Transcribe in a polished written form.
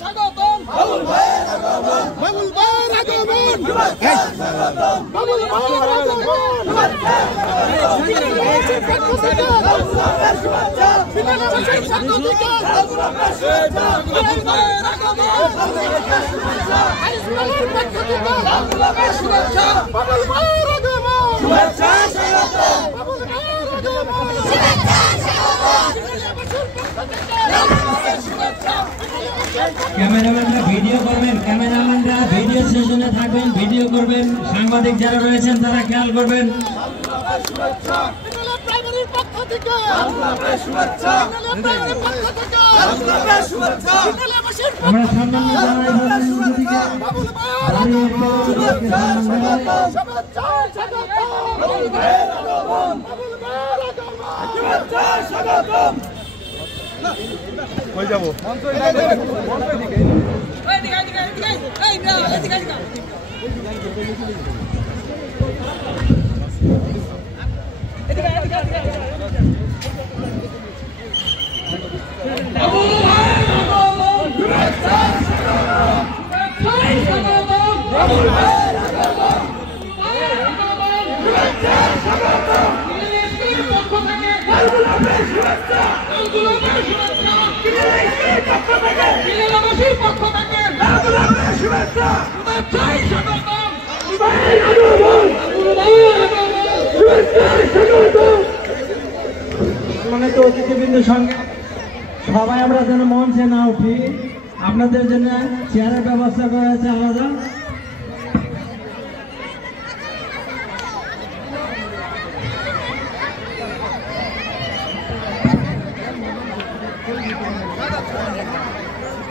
স্বাগতম বাবুল ভাইয়ের আগমন বাবুল ভাইয়ের আগমন স্বাগতম বাবুল ভাইয়ের আগমন ক্যামেরাম্যানরা ভিডিও করবেন, ক্যামেরাম্যানরা ভিডিও সেশনে থাকবেন, ভিডিও করবেন, সাংবাদিক যারা রয়েছেন তারা খেয়াল করবেন। আমরা কই যাবো সম্মানিত অতিথিবৃন্দের সঙ্গে সবাই আমরা যেন মঞ্চে না উঠি, আপনাদের জন্য চেয়ারের ব্যবস্থা করা হয়েছে আলাদা।